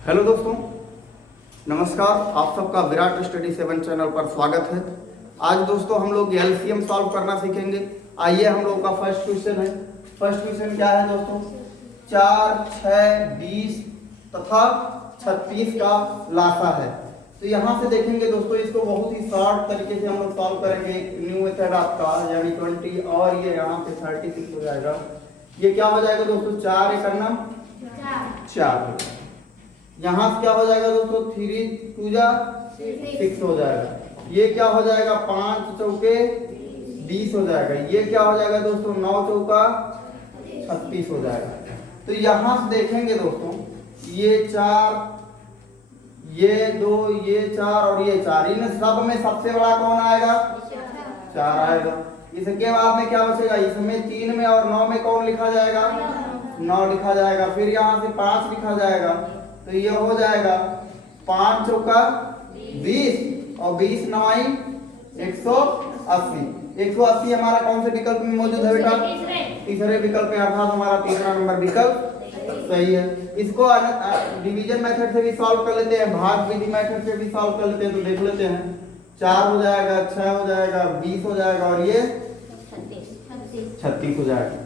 Hello दोस्तों, नमस्कार। आप सबका विराट स्टडी 7 चैनल पर स्वागत है। आज दोस्तों हम लोग एलसीएम सॉल्व करना सीखेंगे। आइए, हम लोगों का फर्स्ट क्वेश्चन है। फर्स्ट क्वेश्चन क्या है दोस्तों? 4, 6, 20 तथा 36 का लासा है। तो यहाँ से देखेंगे दोस्तों, इसको बहुत ही शॉर्ट तरीके से हम लोग सॉल्व करेंगे। न्यू मेथड आपका यानी 20 और ये यहाँ पे 36 हो जाएगा। ये क्या हो जाएगा दोस्तों? 4 एक अन्नम 4। यहाँ से क्या हो जाएगा दोस्तों? 3 2 6 हो जाएगा। ये क्या हो जाएगा? 5 चौके 20 हो जाएगा। ये क्या हो जाएगा दोस्तों? 9 चौका 36 हो जाएगा। तो यहाँ से देखेंगे दोस्तों, ये 4, ये 2, ये 4 और ये 4, इन सब में सबसे बड़ा कौन आएगा? 4 आएगा। इसके बाद में क्या बचेगा? इसमें 3 में और 9 में कौन लिखा जाएगा? 9 लिखा जाएगा। फिर यहाँ से 5 लिखा जाएगा। तो ये हो जाएगा 5 चौका 20 और 20 9 180। 180 हमारा कौन से विकल्प में मौजूद है बेटा? तीसरे विकल्प में, अर्थात हमारा तीसरा नंबर विकल्प सही है। इसको डिवीजन मेथड से भी सॉल्व कर लेते हैं, भाग विधि मेथड से भी सॉल्व कर लेते हैं। तो देख लेते हैं। 4 हो जाएगा, 6 हो जाएगा, 20 हो जाएगा और ये 36 हो जाएगा।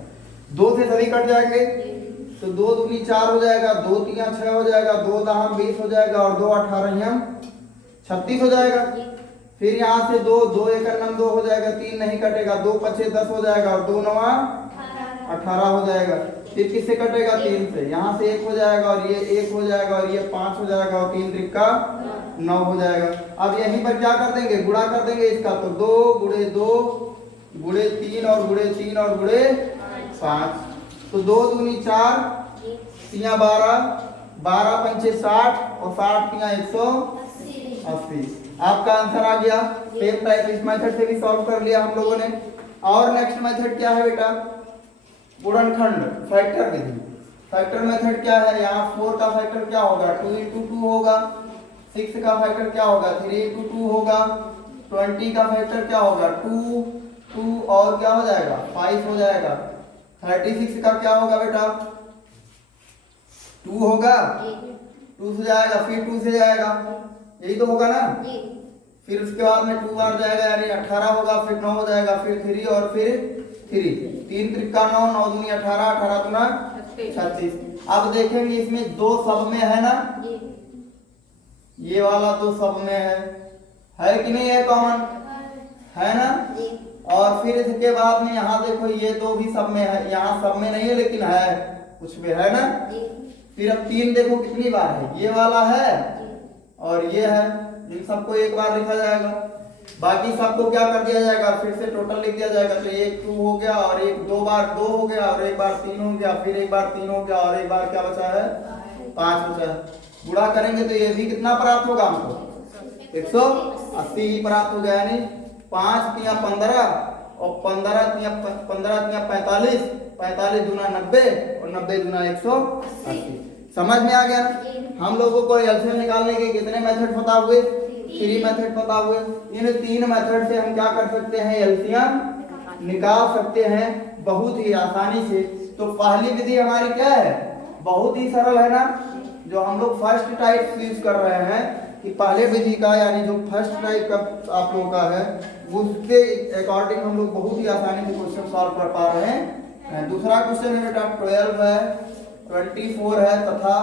2 से सभी कट जाएंगे तो 2 दूनी 4 हो जाएगा, 2 तिया 6 हो जाएगा, 2 दहम 20 हो जाएगा और 2 18 36 हो जाएगा। फिर यहाँ से 2 2 एक अन्नम 2 हो जाएगा, 3 नहीं कटेगा, 2 5 10 हो जाएगा और 2 9 18 हो जाएगा। फिर किससे कटेगा? 3 से। यहाँ से 1 हो जाएगा और ये 1 हो जाएगा और ये 5 हो जाएगा और 3 त्रिका 9 हो जाएगा। अब यहीं पर क्या कर देंगे? गुणा कर देंगे इसका। तो 2 गुणे 2 गुणे 3 और गुणे 3 और गुणे 5। तो 2 दूनी 4 तिया 12 12 पंचे 60 और 60 तिया 180। आपका आंसर आ गया। सेम टाइप इस मेथड से भी सॉल्व कर लिया हम लोगों ने। और नेक्स्ट मेथड क्या है बेटा? गुणनखंड फैक्टर विधि। फैक्टर मेथड क्या है? यहाँ 4 का फैक्टर क्या होगा? 2 into 2 होगा। 6 का फैक्टर क्या होगा? 3 into 2 होगा। 20 का फैक्टर क्या होगा? 2 2 और क्या हो जाएगा? 5 हो जाएगा। 36 का क्या होगा बेटा? 2 होगा, 2 से जाएगा, फिर 2 से जाएगा, यही तो होगा ना। फिर उसके बाद में 2 बार जाएगा यानी 18 होगा, फिर 9 हो जाएगा, फिर 3 और फिर 3 3 त्रिका 9 9 दूनी 18 18 दूना 36। अब देखेंगे इसमें 2 सब में है ना, ये वाला 2 सब में है कि नहीं? है कॉमन, है ना। और फिर इसके बाद में यहाँ देखो, ये 2 भी सब में है। यहाँ सब में नहीं है लेकिन है, कुछ में है ना। फिर अब 3 देखो कितनी बार है, ये वाला है और ये है। इन सबको एक बार लिखा जाएगा, बाकी सबको क्या कर दिया जाएगा? फिर से टोटल लिख दिया जाएगा। तो 1 2 हो गया और 1 2 बार 2 हो गया और 1 बार 3 हो गया, फिर 1 बार 3 हो गया और 1 बार क्या बचा है? 5 बचा है। गुणा करेंगे तो ये भी कितना प्राप्त होगा हमको? 180 ही प्राप्त हो गया। यानी 5 तिया 15 और 15 तिया 45, 45 दूना 90 और 90 दूना 180। समझ में आ गया ना? हम लोगों को एलसीएम निकालने के कितने मेथड पता हुए? 3 मेथड पता हुए। इन 3 मेथड से हम क्या कर सकते हैं? एलसीएम निकाल सकते हैं बहुत ही आसानी से। तो पहली विधि हमारी क्या है? बहुत ही सरल है ना। जो हम लोग फर्स्ट टाइप यूज कर रहे हैं कि पहले विधि का, यानी जो फर्स्ट टाइप का आप लोगों का है, उसके अकॉर्डिंग हम लोग बहुत ही आसानी से क्वेश्चन सॉल्व कर पा रहे हैं। दूसरा क्वेश्चन है बेटा 12 है, 24 है तथा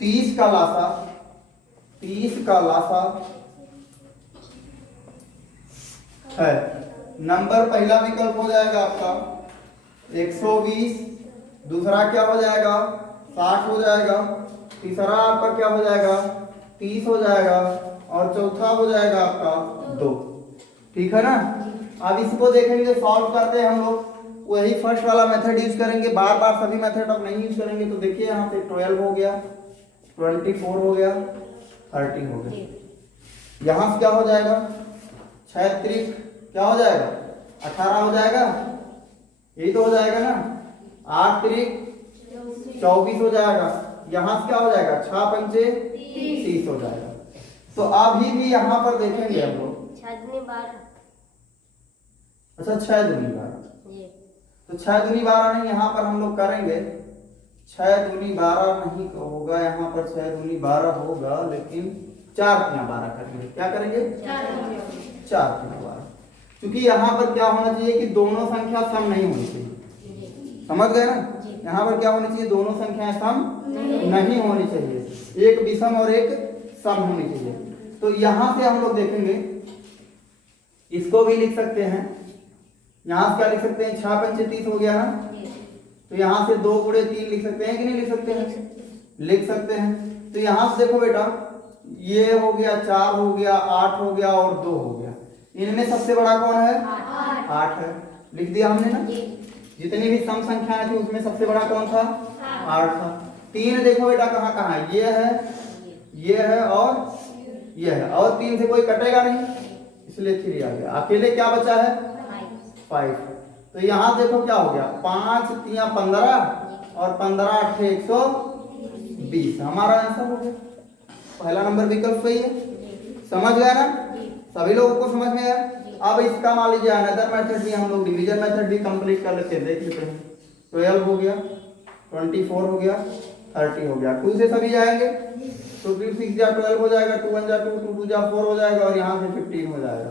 30 का लासा। 30 का लासा है। नंबर पहला विकल्प हो जाएगा आपका 120, दूसरा क्या हो जाएगा? 60 हो जाएगा, तीसरा आपका क्या हो जाएगा? 30 हो जाएगा और चौथा हो जाएगा आपका 2। ठीक है ना। अब इसको देखेंगे, सॉल्व करते हैं हम लोग। वही फर्स्ट वाला मेथड यूज करेंगे, बार बार सभी मेथड अब नहीं यूज करेंगे। तो देखिए यहाँ पे 12 हो गया, 24 हो गया, 30 हो गया। यहाँ से क्या हो जाएगा? 6 त्रिक क्या हो जाएगा? 18 हो जाएगा, यही तो हो जाएगा ना। 8 त्रिक 24 हो जाएगा। यहाँ से क्या हो जाएगा? 6 पंचे 30 हो जाएगा। तो अभी भी यहाँ पर देखेंगे हम लोग। अच्छा 6 दूनी 12, तो 6 दूनी 12 नहीं, यहाँ पर हम लोग करेंगे 6 दूनी 12 नहीं होगा, यहाँ पर 6 दूनी 12 होगा, लेकिन 4 तिया 12 करेंगे। क्या करेंगे? 4 तिया 12। क्योंकि यहाँ पर क्या होना चाहिए कि दोनों संख्या सम नहीं होनी चाहिए। समझ गए ना? यहाँ पर क्या होनी चाहिए? दोनों संख्याएं सम नहीं होनी चाहिए, एक विषम और एक सम होनी चाहिए। तो यहाँ से हम लोग देखेंगे, इसको भी लिख सकते हैं। यहाँ से क्या लिख सकते हैं? 6 पंचे 30 हो गया ना, तो यहाँ से 2 गुणे 3 लिख सकते हैं कि नहीं लिख सकते हैं? लिख सकते हैं। तो यहाँ से देखो बेटा, ये हो गया 4 हो गया, 8 हो गया और 2 हो गया। इनमें सबसे बड़ा कौन है? 8 है। लिख दिया हमने ना। जितनी भी सम संख्याएं थी उसमें सबसे बड़ा कौन था? 8 था। 3 देखो बेटा कहाँ कहाँ है? ये है, ये है और ये है, और 3 से कोई कटेगा नहीं, इसलिए 3 आ गया। अकेले क्या बचा है? 5। तो यहाँ देखो क्या हो गया, 5 तिया 15 और 15 8 120। हमारा आंसर हो गया। पहला नंबर विकल्प सही है। समझ गया ना? सभी लोगों को समझ में आया? अब इसका मान लीजिए अनदर मेथड भी हम लोग डिवीजन मेथड भी कंप्लीट कर लेते हैं, देख लेते हैं। 12 हो गया, 24 हो गया, 30 हो गया। 2 से सभी जाएंगे तो 2 6 जा 12 हो जाएगा, 2 1 जा 2, 2 2 जा 4 हो जाएगा और यहाँ से 15 हो जाएगा।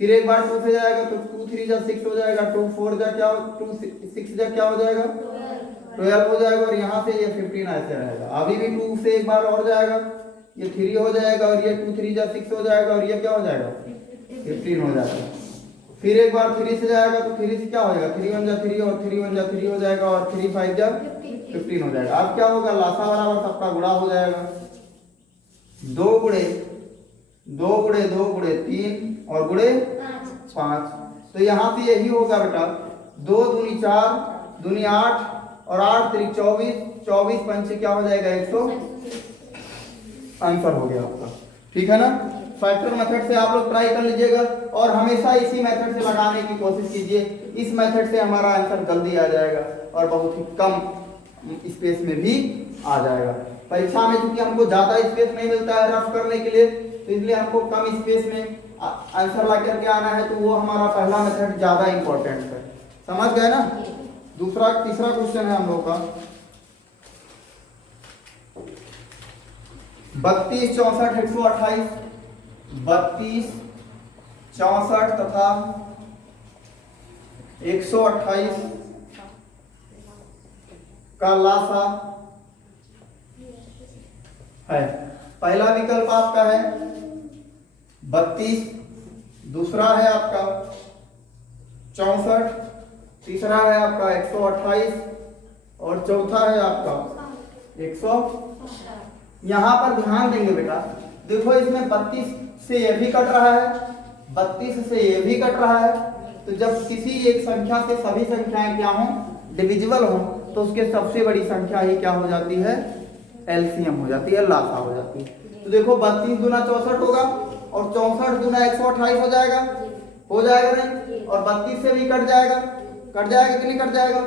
फिर एक बार 2 से जाएगा तो 2 3 जा 6 हो जाएगा, 2 4 जा क्या, 2 6 जा क्या हो जाएगा? 12 हो जाएगा और यहाँ से ये 15 ऐसे रहेगा। अभी भी 2 से एक बार और जाएगा, ये 3 हो जाएगा और ये 2 3 जा 6 हो जाएगा और ये क्या हो जाएगा? 15 हो जाएगा। फिर एक बार 3 से जाएगा तो 3 से क्या हो जाएगा? 3 1 जा 3 और 3 1 जा 3 हो जाएगा और 3 5 जा 15 हो जाएगा। अब क्या होगा? लासा बराबर सबका गुणा हो जाएगा। 2 गुणे 2 गुणे 2 गुणे 3 और गुणे 5। तो यहाँ पे यही होगा बेटा, 2 दूनी 4 दूनी 8 और 8 3 24, 24 पंचे क्या हो जाएगा? 100। आंसर हो गया आपका। ठीक है ना? फैक्टर मेथड से आप लोग ट्राई कर लीजिएगा और हमेशा इसी मेथड से लगाने की कोशिश कीजिए। इस मेथड से हमारा आंसर जल्दी आ जाएगा और बहुत ही कम स्पेस में भी आ जाएगा। परीक्षा में क्योंकि हमको ज्यादा स्पेस नहीं मिलता है रफ करने के लिए, तो इसलिए हमको कम स्पेस में आंसर ला करके आना है, तो वो हमारा पहला मेथड ज्यादा इंपॉर्टेंट है। समझ गए ना? दूसरा तीसरा क्वेश्चन है हम लोग का 32 64 128। 32 64 तथा 128 का लासा है। पहला विकल्प आपका है 32, दूसरा है आपका 64, तीसरा है आपका 128 और चौथा है आपका 100। यहां पर ध्यान देंगे बेटा, देखो इसमें 32 से ये भी कट रहा है, 32 से ये भी कट रहा है। तो जब किसी एक संख्या से सभी संख्याएं क्या हों? डिविजिबल हों, तो उसके सबसे बड़ी संख्या ही क्या हो जाती है? एलसीएम हो जाती है, लासा हो जाती है। तो देखो 32 दूना 64 होगा और 64 दूना 128 हो जाएगा नहीं? और 32 से भी कट जाएगा कि नहीं कट जाएगा?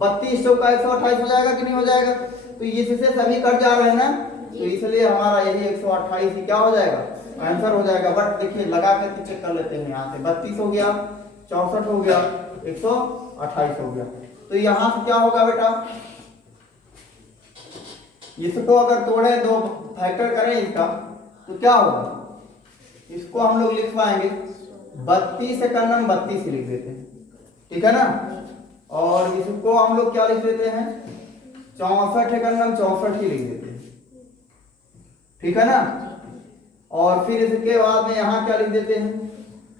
32 चौका 128 हो जाएगा कि नहीं हो जाएगा? तो इससे सभी कट जा रहे हैं ना, तो इसलिए हमारा यही 128 ही क्या हो जाएगा? आंसर हो जाएगा। बट देखिए लगा करके चेक कर लेते हैं। यहाँ से 32 हो गया, 64 हो गया, 128 हो गया। तो यहाँ से क्या होगा बेटा? इसको अगर तोड़े, दो फैक्टर करें इसका, तो क्या होगा? इसको हम लोग लिख पाएंगे 32 का नाम 32 ही लिख देते हैं, ठीक है ना? और इसको हम लोग क्या लिख देते हैं? 64 का नाम 64 ही लिख देते हैं, ठीक है ना? और फिर इसके बाद में यहाँ क्या लिख देते हैं?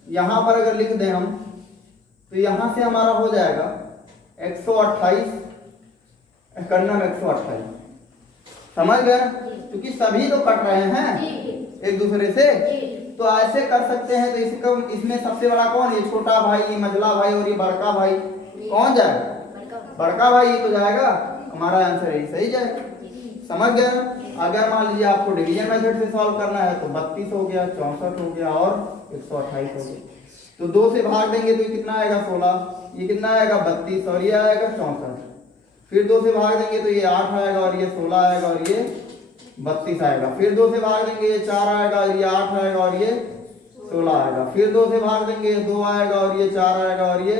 यहाँ पर अगर लिख दें हम, तो यहाँ से हमारा हो जाएगा 128 का नाम 128। समझ गए? क्योंकि सभी तो कट रहे हैं एक दूसरे से, तो ऐसे कर सकते हैं। तो इसको इसमें सबसे बड़ा कौन? ये छोटा भाई, ये मझला भाई और ये बड़का भाई। कौन जाएगा? बड़का भाई ही तो जाएगा। हमारा आंसर यही सही जाएगा। समझ गए? अगर मान लीजिए आपको डिवीजन मेथड से सॉल्व करना है तो 32 हो गया, 64 हो गया और 128 हो गया। तो 2 से भाग देंगे तो ये कितना आएगा? 16। ये कितना आएगा? 32 और ये आएगा 64। फिर 2 से भाग देंगे तो ये 8 आएगा और ये 16 आएगा और ये 32 आएगा। फिर 2 से भाग देंगे ये 4 आएगा और ये 8 आएगा और ये 16 आएगा। फिर 2 से भाग देंगे ये 2 आएगा और ये 4 आएगा और ये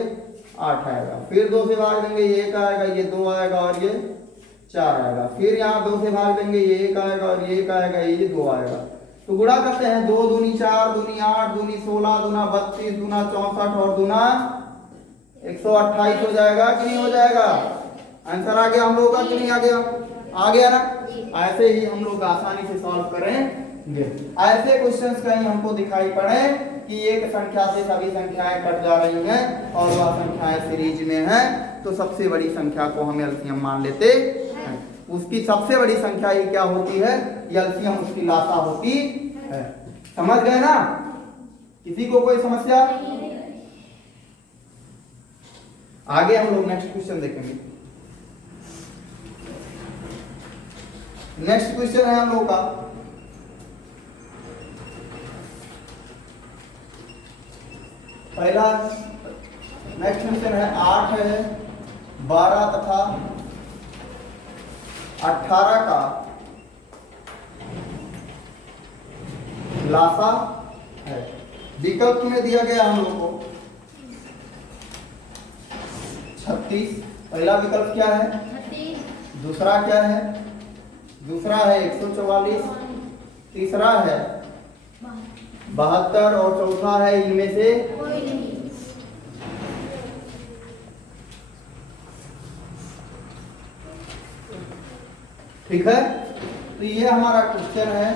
8 आएगा। फिर 2 से भाग देंगे ये 1 आएगा, ये 2 आएगा और ये 4 आएगा। फिर यहाँ 2 से भाग देंगे, ये 1 आएगा और ये 1 आएगा, ये 2 आएगा। तो गुणा करते हैं, 2 दूनी 4, दूनी 8, दूनी 16, दूना 32, दूना 64 और दूना 128 हो जाएगा कि नहीं हो जाएगा? आंसर आ गया हम लोगों का कि नहीं आ गया? आ गया ना। ऐसे ही हम लोग आसानी से सॉल्व करेंगे। ऐसे क्वेश्चंस कहीं हमको दिखाई पड़े कि एक संख्या से सभी संख्याएं कट जा रही हैं और वह संख्याएं सीरीज में हैं, तो सबसे बड़ी संख्या को हम एलसीएम मान लेते हैं। उसकी सबसे बड़ी संख्या ही क्या होती है? एलसीएम उसकी लासा होती है। समझ गए ना? किसी को कोई समस्या? आगे हम लोग नेक्स्ट क्वेश्चन देखेंगे। नेक्स्ट क्वेश्चन है हम लोग का पहला। नेक्स्ट क्वेश्चन है 8 है, 12 तथा 18 का लासा है। विकल्प में दिया गया हम लोग को 36। पहला विकल्प क्या है? 36। दूसरा क्या है? दूसरा है 144। तीसरा है 72 और चौथा है इनमें से कोई नहीं। ठीक है, तो ये हमारा क्वेश्चन है।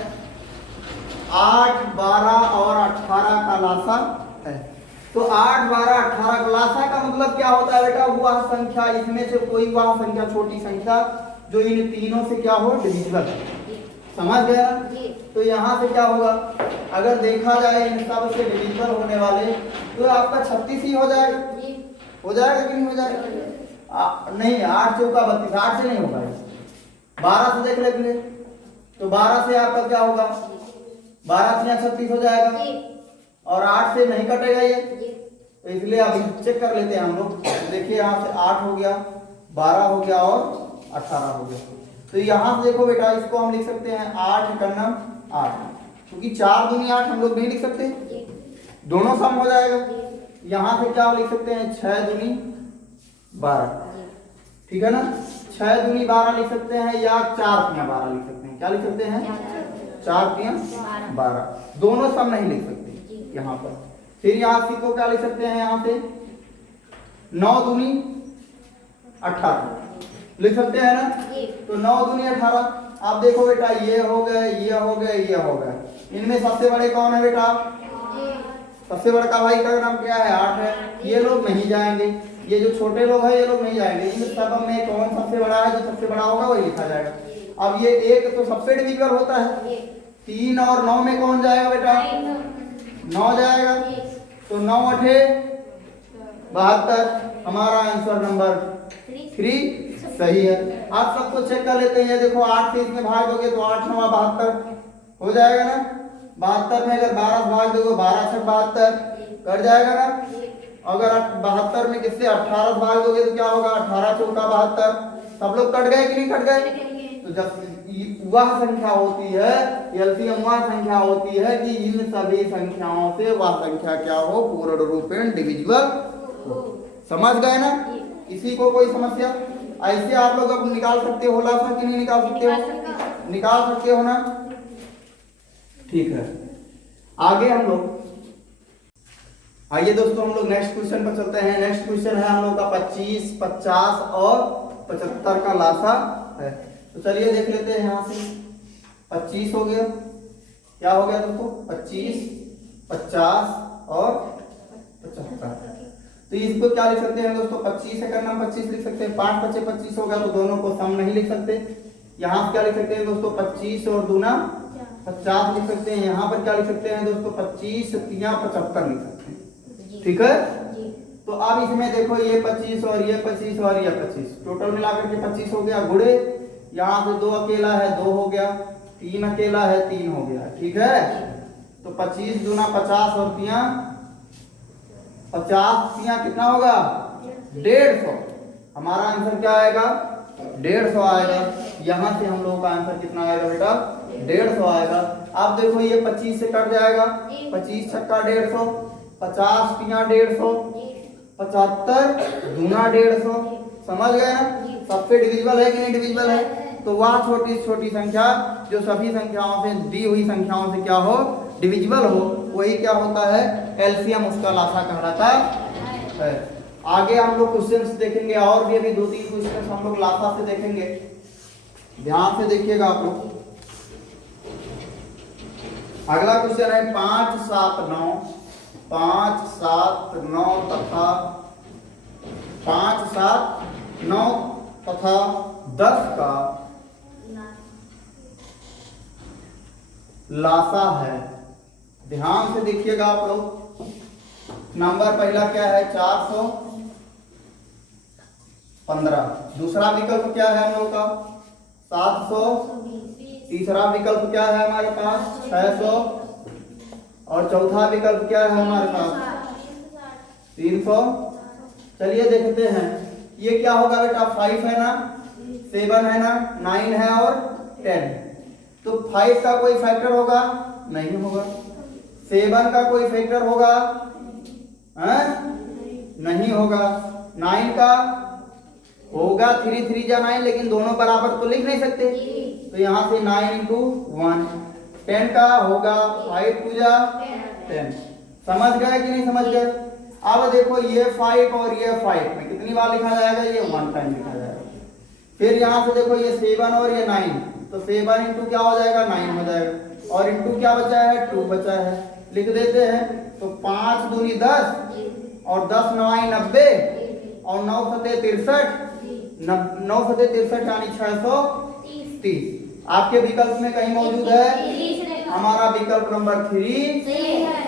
8, 12 और 18 का लासा है। तो 8, 12, 18 का लासा का मतलब क्या होता है बेटा? वह संख्या, इसमें से कोई वह संख्या, छोटी संख्या जो इन तीनों से क्या हो, डिविजिबल। समझ गया? तो यहाँ से क्या होगा? अगर देखा जाए इन सब से डिविजिबल होने वाले, तो आपका 36 ही हो जाएगा। हो जाएगा कि नहीं हो जाएगा? नहीं, 8 चौका 32, 8 से नहीं होगा। 12 से देख लेंगे, तो 12 से आपका क्या होगा? 12 से 36 हो जाएगा और 8 से नहीं कटेगा ये, तो इसलिए अभी चेक कर लेते हैं हम लोग। देखिए यहाँ से 8 हो गया, 12 हो गया और 18 हो गया। तो यहाँ से देखो बेटा, इसको हम लिख सकते हैं 8 का नाम 8, क्योंकि 4 दूनी 8 हम लोग नहीं लिख सकते, दोनों सम हो जाएगा। यहाँ से क्या लिख सकते हैं? 6 दूनी 12, ठीक है ना? 6 दूनी 12 लिख सकते हैं, या 4 तियां 12 लिख सकते हैं। क्या लिख सकते हैं? 4 तियां 12, दोनों सम नहीं लिख सकते यहाँ पर। फिर यहाँ सी को क्या लिख सकते हैं? यहाँ से 9 दूनी 18 लिख सकते हैं ना? तो 9 दूनी 18। आप देखो बेटा, ये हो गए, ये हो गए, ये हो गए। इनमें सबसे बड़े कौन है बेटा? सबसे बड़ा का भाई का नाम क्या है? 8 है। ये लोग नहीं जाएंगे, ये जो छोटे लोग हैं ये लोग नहीं जाएंगे। इन सब में कौन सबसे बड़ा है? जो सबसे बड़ा होगा वही लिखा जाएगा। अब ये 1 तो सबसे डिविजिबल होता है। 3 और 9 में कौन जाएगा बेटा? 9 जाएगा। तो 9 8 72, हमारा आंसर नंबर 3 सही है। आप सबको चेक कर लेते हैं। देखो 8 से इसमें भाग दोगे तो 8 9 72 हो जाएगा ना। 72 में अगर 12 भाग दोगे, 12 6 72 कट जाएगा ना। अगर 72 में किससे 18 भाग दोगे तो क्या होगा? 18 चौका 72। सब लोग कट गए कि नहीं कट गए? तो जब वह संख्या होती है, एलसीएम वह संख्या होती है कि इन सभी संख्याओं से वह संख्या क्या हो? पूर्ण रूपेण डिविजिबल हो। समझ गए ना? किसी को कोई समस्या? ऐसे आप लोग अब निकाल सकते हो लासा कि नहीं निकाल सकते हो? निकाल सकते हो ना? ठीक है, आगे हम लोग आइए दोस्तों, हम लोग नेक्स्ट क्वेश्चन पर चलते हैं। नेक्स्ट क्वेश्चन है हम लोग का 25, 50 और 75 का लासा है। तो चलिए देख लेते हैं। यहाँ से 25 हो गया, क्या हो गया दोस्तों? 25, 50 और 75। तो इसको क्या लिख सकते हैं दोस्तों? 25 है करना, 25 लिख सकते हैं। 5 5 25 होगा, तो दोनों को सम नहीं लिख सकते। यहाँ क्या लिख सकते हैं दोस्तों? 25 और दूना 50 लिख सकते हैं। यहाँ पर क्या लिख सकते हैं दोस्तों? 25 तियां 75 लिख सकते हैं। ठीक है, तो अब इसमें देखो, ये 25 और ये 25 और ये 25, टोटल मिलाकर के 25 हो गया। गुड़े यहाँ से 2 अकेला है, 2 हो गया। 3 अकेला है, 3 हो गया। ठीक है, तो 25 दूना 50 और तियां 50 तियां कितना होगा? 150। हमारा आंसर क्या आएगा? 150 आएगा। यहाँ से हम लोगों का आंसर कितना आएगा बेटा? 150 आएगा। अब देखो ये 25 से कट जाएगा, 25 छक्का 150, 50 तियां 150, 75 दूना 150। समझ गए ना? सबसे डिविजिबल है कि नहीं डिविजिबल है? तो वह छोटी छोटी संख्या जो सभी संख्याओं से दी हुई संख्याओं से क्या हो डिविजिबल हो, वही क्या होता है एलसीएम, उसका लासा कहलाता है। आगे हम लोग क्वेश्चंस देखेंगे और भी अभी 2-3 क्वेश्चंस हम लोग लासा से देखेंगे, ध्यान से देखिएगा आप लोग। अगला क्वेश्चन है 5, 7, 9, 5, 7, 9 तथा 5, 7, 9 तथा 10 का लासा है। ध्यान से देखिएगा आप लोग। नंबर पहला क्या है 415, दूसरा विकल्प क्या है हम लोग का 700, तीसरा विकल्प क्या है हमारे पास 600 और चौथा विकल्प क्या है हमारे पास 300। चलिए देखते हैं ये क्या होगा बेटा 5 है ना, 7 है ना, 9 है और 10। तो 5 का कोई फैक्टर होगा नहीं होगा, 7 का कोई फैक्टर होगा नहीं होगा, 9 का होगा 3 3 जा 9, लेकिन दोनों बराबर तो लिख नहीं सकते, तो यहाँ से 9 × 1। 10 का होगा 5 2 जा 10। समझ गए कि नहीं समझ गए? अब देखो ये 5 और ये 5 में कितनी बार लिखा जाएगा, ये 1 टाइम लिखा जाएगा। फिर यहाँ से देखो ये 7 और ये 9, तो 7 × क्या हो जाएगा 9 हो जाएगा, और इंटू क्या बचा है 2 बचा है, लिख देते हैं। तो 5 दूनी 10 और 10 9 90 और 9 सते 63, 9 सते 63 यानी 630। आपके विकल्प में कहीं मौजूद है, हमारा विकल्प नंबर 3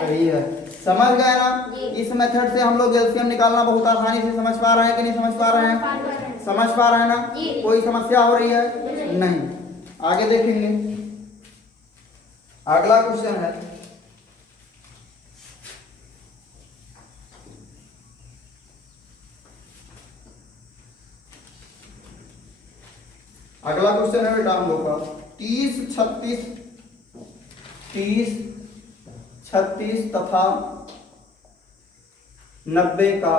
सही है। समझ गए ना? इस मेथड से हम लोग एलसीएम निकालना बहुत आसानी से समझ पा रहे हैं कि नहीं समझ पा रहे हैं? समझ पा रहे हैं ना? कोई समस्या हो रही है? नहीं। आगे देखेंगे, अगला क्वेश्चन है अगला क्वेश्चन है बेटा हम लोग का 30 36 तथा 90 का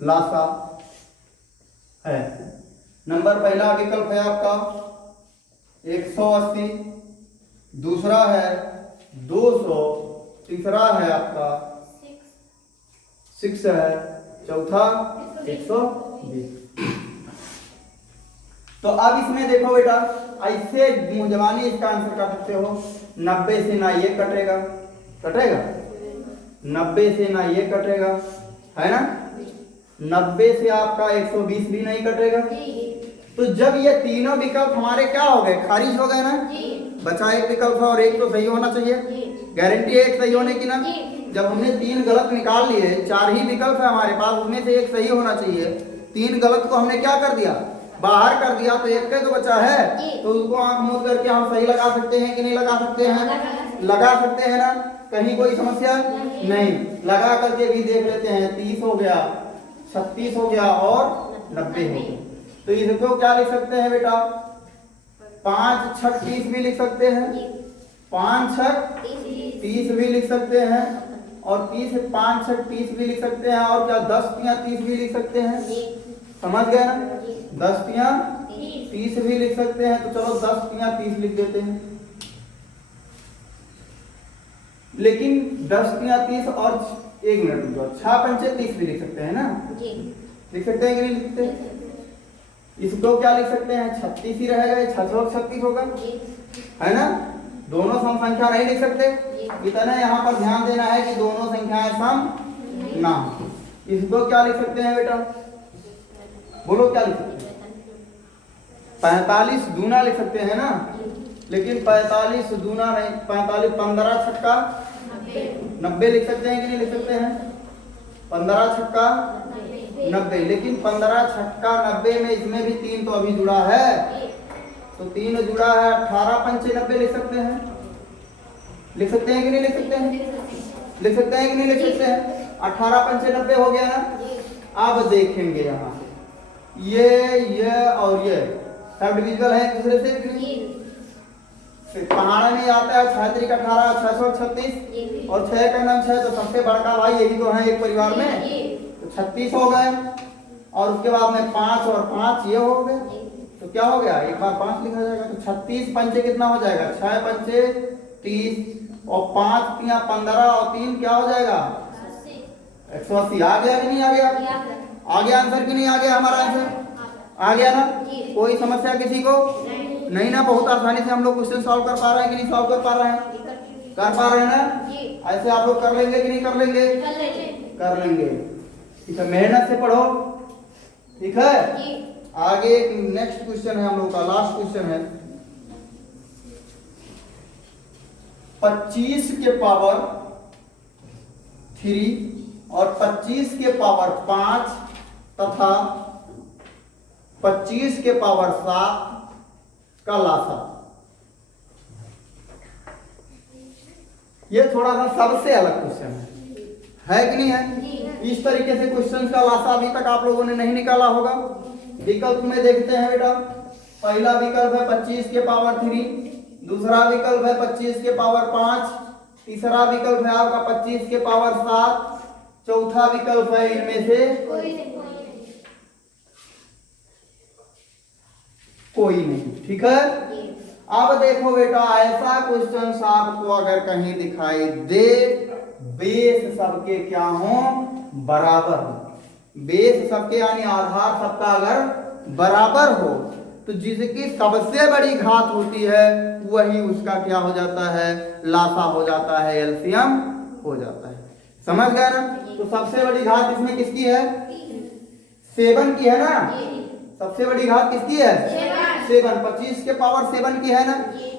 लासा है। नंबर पहला विकल्प है आपका 180, दूसरा है 200, तीसरा है आपका 6 है, चौथा 120। तो अब इसमें देखो बेटा ऐसे मुंजवानी इसका आंसर कर सकते हो। 90 से ना ये कटेगा, 90 से ना ये कटेगा, है ना, 90 से आपका 120 भी नहीं कटेगा। तो जब ये तीनों विकल्प हमारे क्या हो गए खारिज हो गए ना, बचा एक विकल्प और एक तो सही होना चाहिए, गारंटी है एक सही होने की ना। जब हमने 3 गलत निकाल लिए, 4 ही विकल्प है हमारे पास, उसमें से एक सही होना चाहिए, 3 गलत को हमने क्या कर दिया बाहर कर दिया, तो एक जो बचा है तो उसको आंख मूंद करके हम सही लगा सकते हैं कि नहीं लगा सकते हैं? लगा सकते हैं ना, कहीं कोई समस्या नहीं। लगा करके भी देख लेते हैं, 30 हो गया, 36 हो गया और 90 हो गया। तो इसको क्या लिख सकते हैं बेटा 5 6 30 भी लिख सकते हैं, 5 6 30 भी लिख सकते हैं, और 30 5 6 30 भी लिख सकते हैं, और क्या 10 3 30 भी लिख सकते हैं। समझ गए ना? 10 3 30 भी लिख सकते हैं। तो चलो 10 3 30 लिख देते हैं, लेकिन 10 3 30 और 1 मिनट 6 5 30 भी लिख सकते हैं ना, लिख सकते हैं कि नहीं लिख सकते? इसको क्या लिख सकते हैं 36 ही रहेगा, 636 होगा, है ना। दोनों सम संख्या नहीं लिख सकते, इतना यहाँ पर ध्यान देना है कि दोनों संख्याएं सम ना। इसको क्या लिख सकते हैं बेटा, बोलो क्या लिख सकते हैं? 45 दूना लिख सकते हैं ना, लेकिन 45 दूना नहीं, 45 15 छक्का 90 लिख सकते हैं कि नहीं लिख सकते हैं? 15 छक्का 90, लेकिन 15 छक्का 90 में इसमें भी 3 तो अभी जुड़ा है, तो 3 जुड़ा है, 18 पंचे 90 लिख सकते हैं। लिख सकते हैं कि नहीं लिख सकते हैं? लिख सकते हैं कि नहीं लिख सकते हैं? 18 पंचे 90 हो गया ना। अब देखेंगे यहाँ ये और ये सब डिविजिबल है एक दूसरे से, पहाड़ा में आता है 6 3 18 636 और 6 का नाम 6, तो सबसे बड़का भाई यही तो है एक परिवार में, तो 36 हो गए, और उसके बाद में 5 और 5 ये हो गए, तो क्या हो गया, एक बार 5 लिखा जाएगा, तो 36 पंचे कितना हो जाएगा, 6 पंचे 30, और 5 तिया 15 और 3 क्या हो जाएगा 180। आ गया कि नहीं आ गया, आ गया आंसर कि नहीं आ गया, हमारा आंसर आ गया ना। कोई समस्या किसी को नहीं ना, बहुत आसानी से हम लोग क्वेश्चन सॉल्व कर पा रहे हैं कि नहीं सॉल्व कर पा रहे हैं, कर पा रहे हैं ना। ऐसे आप लोग कर लेंगे कि नहीं कर लेंगे, कर लेंगे। ठीक है, मेहनत से पढ़ो, ठीक है। आगे नेक्स्ट क्वेश्चन है हम लोग का, लास्ट क्वेश्चन है। 25 के पावर 3 और 25 के पावर 5 तथा 25 के पावर 7 का लासा। ये थोड़ा सा सबसे अलग क्वेश्चन है कि नहीं है। इस तरीके से क्वेश्चन का लासा अभी तक आप लोगों ने नहीं निकाला होगा। विकल्प में देखते हैं बेटा, पहला विकल्प है 25 के पावर 3, दूसरा विकल्प है 25 के पावर 5, तीसरा विकल्प है आपका 25 के पावर 7, चौथा विकल्प है इनमें से कोई नहीं। ठीक है, अब देखो बेटा, ऐसा क्वेश्चन आपको अगर कहीं दिखाई दे, बेस सबके क्या हो, बराबर हो, बेस सबके यानी आधार सबका अगर बराबर हो, तो जिसकी सबसे बड़ी घात होती है वही उसका क्या हो जाता है, लासा हो जाता है, एलसीएम हो जाता है। समझ गए ना। तो सबसे बड़ी घात इसमें किसकी है, 7 की है ना। सबसे बड़ी घात किसकी है, 7। 25 के पावर 7 की है ना,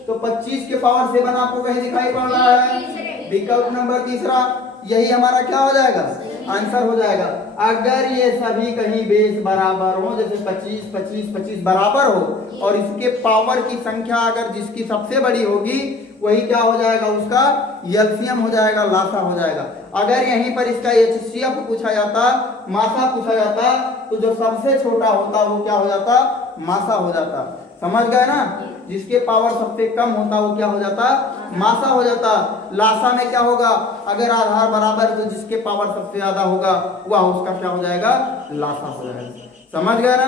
तो 25 के पावर 7 आपको कहीं दिखाई पड़ रहा है। विकल्प नंबर तीसरा, यही हमारा क्या हो जाएगा, आंसर हो जाएगा। अगर ये सभी कहीं बेस बराबर हो, जैसे 25 25 25 बराबर हो, और इसके पावर की संख्या अगर जिसकी सबसे बड़ी होगी वही क्या हो जाएगा, उसका एलसीएम हो जाएगा, लासा हो जाएगा। अगर यहीं पर इसका एचसीएफ पूछा जाता, मासा पूछा जाता, तो जो सबसे छोटा होता वो क्या हो जाता, मासा हो जाता। समझ गए ना। जिसके पावर सबसे कम होता वो क्या हो जाता, मासा हो जाता। लासा में क्या होगा, अगर आधार बराबर तो जिसके पावर सबसे ज्यादा होगा वह उसका क्या हो जाएगा, लासा हो जाएगा। समझ गए ना,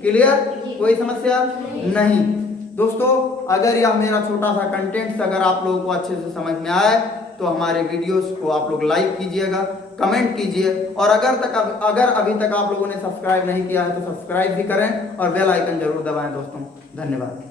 क्लियर, कोई समस्या नहीं। दोस्तों, अगर यह मेरा छोटा सा कंटेंट अगर आप लोगों को अच्छे से समझ में आए तो हमारे वीडियोस को आप लोग लाइक कीजिएगा, कमेंट कीजिए, और अगर अभी तक आप लोगों ने सब्सक्राइब नहीं किया है तो सब्सक्राइब भी करें और बेल आइकन जरूर दबाएं दोस्तों। धन्यवाद।